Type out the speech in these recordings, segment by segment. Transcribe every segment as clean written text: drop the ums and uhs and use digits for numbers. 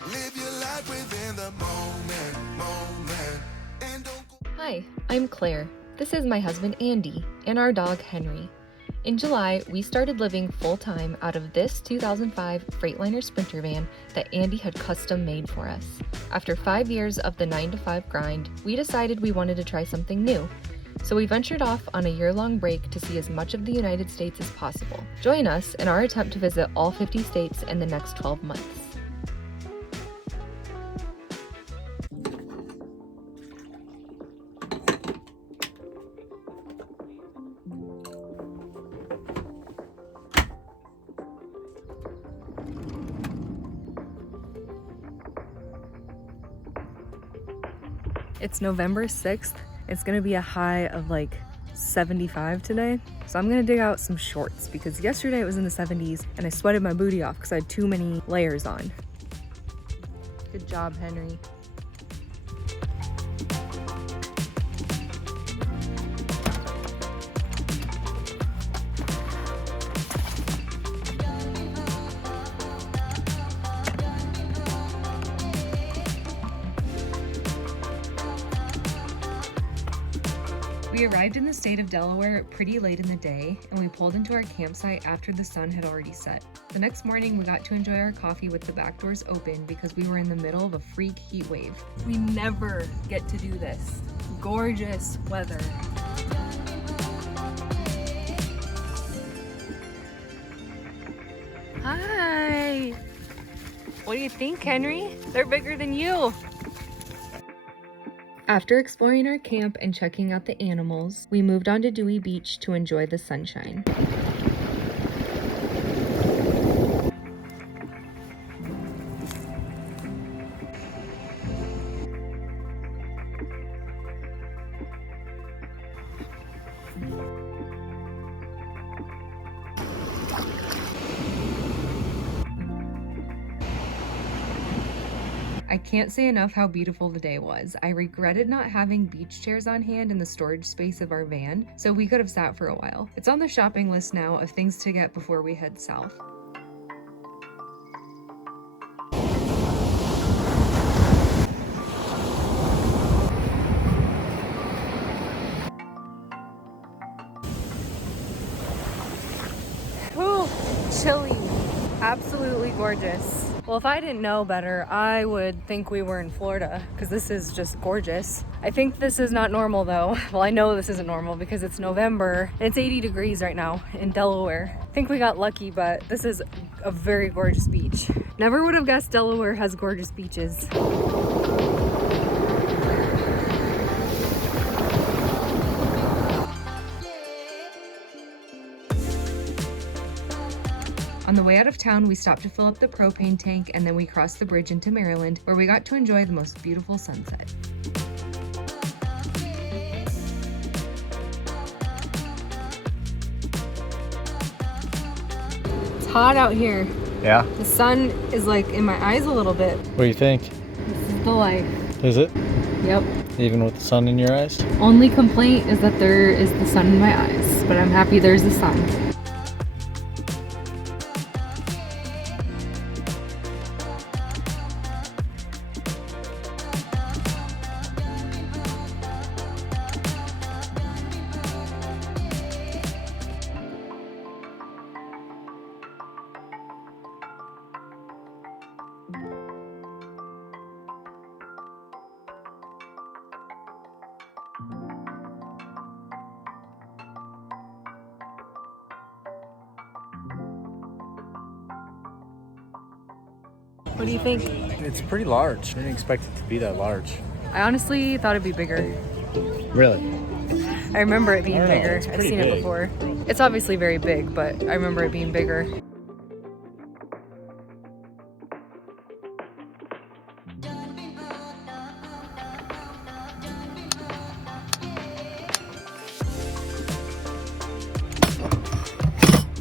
Live your life within the moment. And don't go. Hi, I'm Claire. This is my husband Andy and our dog Henry. In July, we started living full-time out of this 2005 Freightliner Sprinter van that Andy had custom made for us. After 5 years of the 9-to-5 grind, we decided we wanted to try something new. So we ventured off on a year-long break to see as much of the United States as possible. Join us in our attempt to visit all 50 states in the next 12 months. It's November 6th. It's gonna be a high of like 75 today. So I'm gonna dig out some shorts because yesterday it was in the 70s and I sweated my booty off because I had too many layers on. Good job, Henry. We arrived in the state of Delaware pretty late in the day, and we pulled into our campsite after the sun had already set. The next morning, we got to enjoy our coffee with the back doors open because we were in the middle of a freak heat wave. We never get to do this. Gorgeous weather. Hi! What do you think, Henry? They're bigger than you. After exploring our camp and checking out the animals, we moved on to Dewey Beach to enjoy the sunshine. I can't say enough how beautiful the day was. I regretted not having beach chairs on hand in the storage space of our van, so we could have sat for a while. It's on the shopping list now of things to get before we head south. Ooh, chilly. Absolutely gorgeous. Well, if I didn't know better, I would think we were in Florida because this is just gorgeous. I think this is not normal though. Well, I know this isn't normal because it's November and it's 80 degrees right now in Delaware. I think we got lucky, but this is a very gorgeous beach. Never would have guessed Delaware has gorgeous beaches. On the way out of town, we stopped to fill up the propane tank and then we crossed the bridge into Maryland, where we got to enjoy the most beautiful sunset. It's hot out here. Yeah? The sun is like in my eyes a little bit. What do you think? This is the life. Is it? Yep. Even with the sun in your eyes? Only complaint is that there is the sun in my eyes, but I'm happy there's the sun. What do you think? It's pretty large. I didn't expect it to be that large. I honestly thought it'd be bigger. Really? I remember it being I don't know, bigger. it's I've pretty seen it big. before. It's obviously very big, but I remember it being bigger.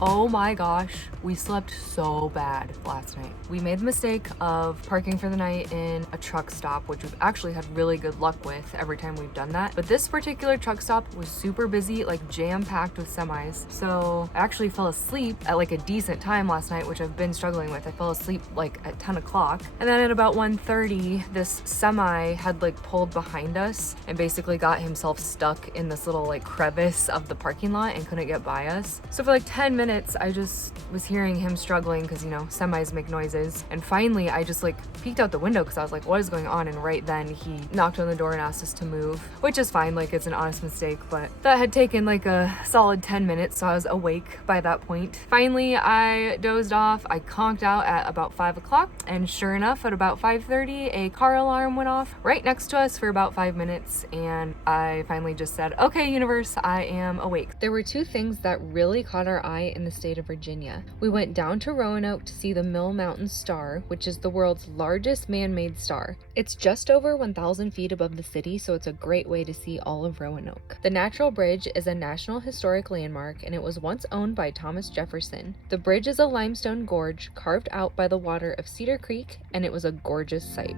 Oh my gosh, we slept so bad last night. We made the mistake of parking for the night in a truck stop, which we've actually had really good luck with every time we've done that. But this particular truck stop was super busy, like jam-packed with semis. So I actually fell asleep at like a decent time last night, which I've been struggling with. I fell asleep like at 10 o'clock. And then at about 1:30, this semi had like pulled behind us and basically got himself stuck in this little like crevice of the parking lot and couldn't get by us. So for like 10 minutes, I just was hearing him struggling because, you know, semis make noises. And finally, I just like peeked out the window because I was like, what is going on? And right then he knocked on the door and asked us to move, which is fine. Like, it's an honest mistake, but that had taken like a solid 10 minutes. So I was awake by that point. Finally, I dozed off. I conked out at about 5 o'clock. And sure enough, at about 5:30, a car alarm went off right next to us for about 5 minutes. And I finally just said, okay, universe, I am awake. There were two things that really caught our eye in the state of Virginia. We went down to Roanoke to see the Mill Mountain Star, which is the world's largest man-made star. It's just over 1,000 feet above the city, so it's a great way to see all of Roanoke. The Natural Bridge is a National Historic Landmark, and it was once owned by Thomas Jefferson. The bridge is a limestone gorge carved out by the water of Cedar Creek, and it was a gorgeous sight.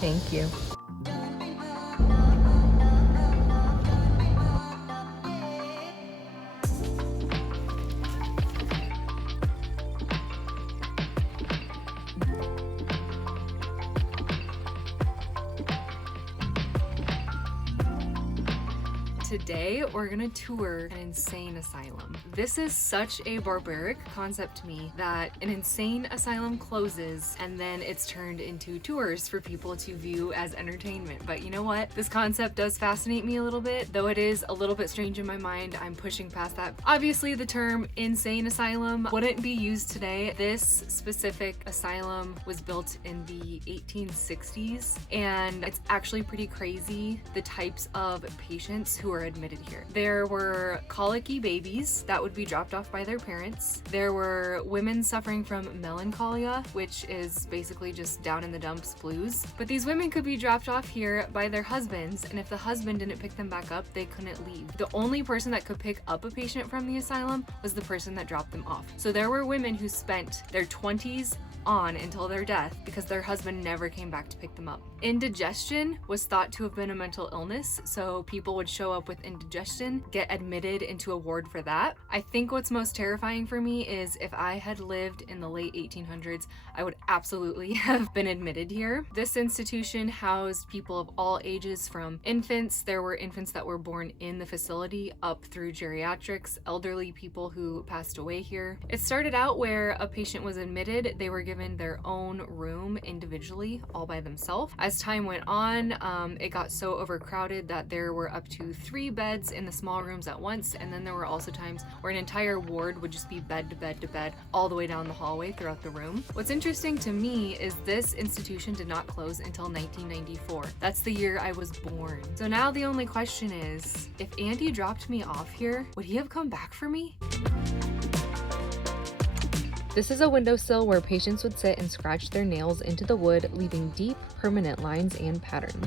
Thank you. Today, we're gonna tour an insane asylum. This is such a barbaric concept to me that an insane asylum closes and then it's turned into tours for people to view as entertainment. But you know what? This concept does fascinate me a little bit, though it is a little bit strange in my mind. I'm pushing past that. Obviously, the term insane asylum wouldn't be used today. This specific asylum was built in the 1860s, and it's actually pretty crazy the types of patients who are admitted here. There were colicky babies that would be dropped off by their parents. There were women suffering from melancholia, which is basically just down in the dumps blues. But these women could be dropped off here by their husbands, and if the husband didn't pick them back up, they couldn't leave. The only person that could pick up a patient from the asylum was the person that dropped them off. So there were women who spent their 20s on until their death because their husband never came back to pick them up. Indigestion was thought to have been a mental illness, so people would show up with indigestion, get admitted into a ward for that. I think what's most terrifying for me is if I had lived in the late 1800s, I would absolutely have been admitted here. This institution housed people of all ages, from infants. There were infants that were born in the facility up through geriatrics, elderly people who passed away here. It started out where a patient was admitted, they were given their own room individually, all by themselves. As time went on, it got so overcrowded that there were up to 3 beds in the small rooms at once, and then there were also times where an entire ward would just be bed to bed to bed all the way down the hallway throughout the room. What's interesting to me is this institution did not close until 1994. That's the year I was born. So now the only question is, if Andy dropped me off here, would he have come back for me? This is a windowsill where patients would sit and scratch their nails into the wood, leaving deep, permanent lines and patterns.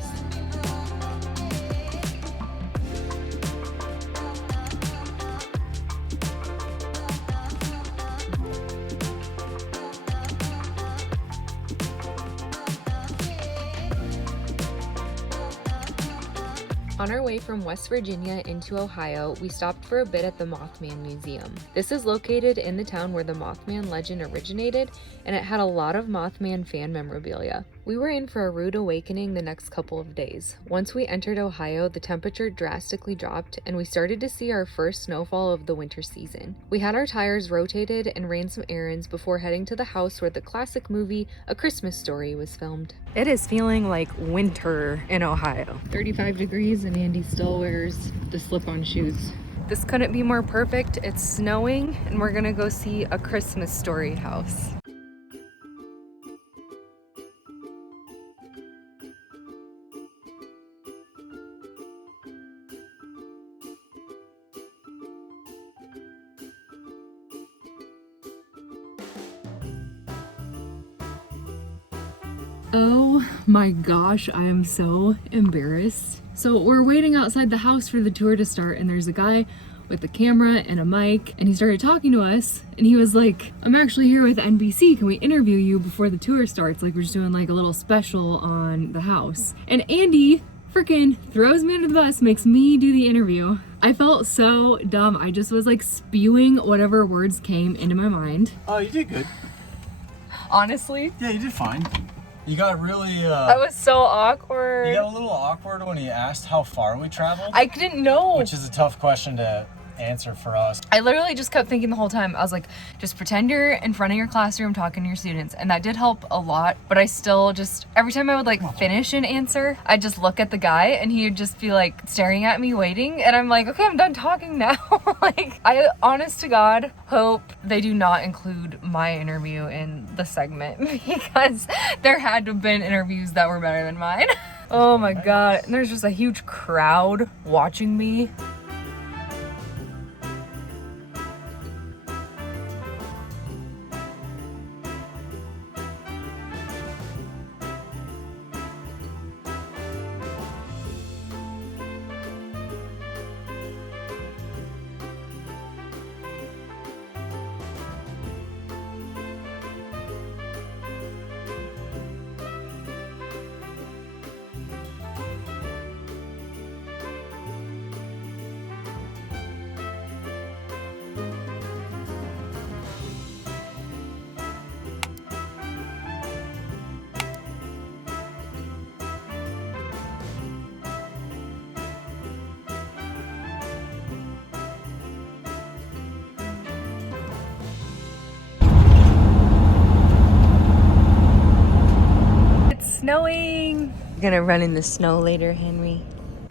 On our way from West Virginia into Ohio, we stopped for a bit at the Mothman Museum. This is located in the town where the Mothman legend originated, and it had a lot of Mothman fan memorabilia. We were in for a rude awakening the next couple of days. Once we entered Ohio, the temperature drastically dropped, and we started to see our first snowfall of the winter season. We had our tires rotated and ran some errands before heading to the house where the classic movie A Christmas Story was filmed. It is feeling like winter in Ohio. 35 degrees and Andy still wears the slip-on shoes. This couldn't be more perfect. It's snowing and we're gonna go see A Christmas Story house. Oh my gosh, I am so embarrassed. So we're waiting outside the house for the tour to start, and there's a guy with a camera and a mic, and he started talking to us, and he was like, I'm actually here with NBC, can we interview you before the tour starts? Like, we're just doing like a little special on the house. And Andy freaking throws me under the bus, makes me do the interview. I felt so dumb. I just was like spewing whatever words came into my mind. Oh, you did good. Honestly, Yeah, you did fine. You got really, that was so awkward. you got a little awkward when he asked how far we traveled. I didn't know. Which is a tough question to answer for us. I literally just kept thinking the whole time, I was like, just pretend you're in front of your classroom talking to your students. And that did help a lot, but I still just, every time I would like finish an answer, I'd just look at the guy and he would just be like staring at me waiting. And I'm like, okay, I'm done talking now. Like, I honest to God hope they do not include my interview in the segment because there had to have been interviews that were better than mine. Oh my God. And there's just a huge crowd watching me. Snowing! We're gonna run in the snow later, Henry.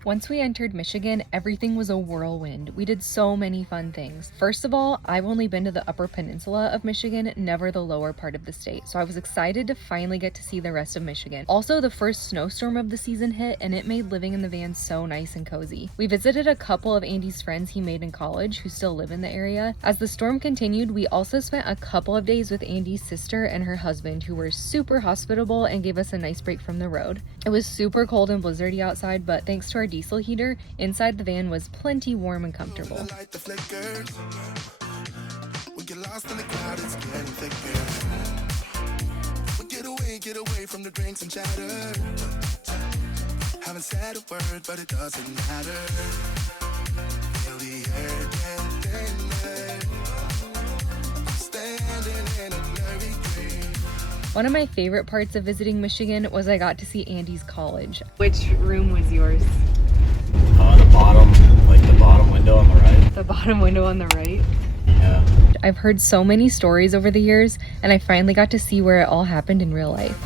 Once we entered Michigan, everything was a whirlwind. We did so many fun things. First of all, I've only been to the upper peninsula of Michigan, never the lower part of the state. So I was excited to finally get to see the rest of Michigan. Also, the first snowstorm of the season hit and it made living in the van so nice and cozy. We visited a couple of Andy's friends he made in college who still live in the area. As the storm continued, we also spent a couple of days with Andy's sister and her husband who were super hospitable and gave us a nice break from the road. It was super cold and blizzardy outside, but thanks to our diesel heater, inside the van was plenty warm and comfortable. Get away from the drinks and chatter. Haven't said a word, but it doesn't matter. Feel the air get thinner. Standing in a blurry green. One of my favorite parts of visiting Michigan was I got to see Andy's college. Which room was yours? The bottom, like the bottom window on the right. The bottom window on the right? Yeah. I've heard so many stories over the years, and I finally got to see where it all happened in real life.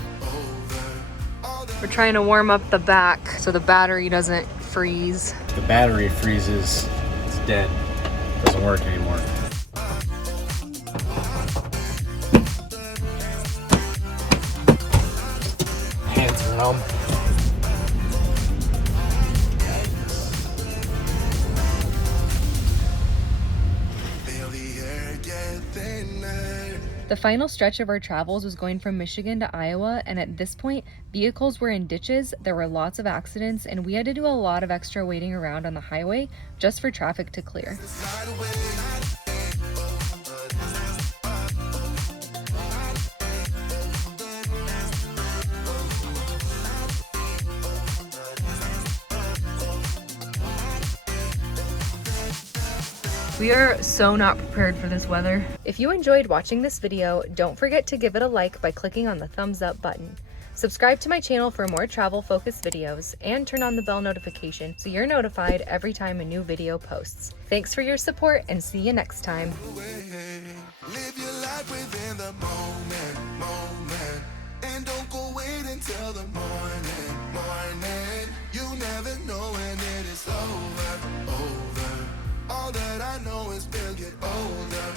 We're trying to warm up the back so the battery doesn't freeze. The battery freezes, it's dead. Doesn't work anymore. Hands are numb. The final stretch of our travels was going from Michigan to Iowa, and at this point, vehicles were in ditches, there were lots of accidents, and we had to do a lot of extra waiting around on the highway just for traffic to clear. We are so not prepared for this weather. If you enjoyed watching this video, don't forget to give it a like by clicking on the thumbs up button. Subscribe to my channel for more travel-focused videos and turn on the bell notification so you're notified every time a new video posts. Thanks for your support and see you next time. Live your life within the moment, and don't go wait until the morning. You never know when it is over. All that I know is we'll get older.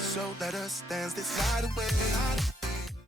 So let us dance this night away.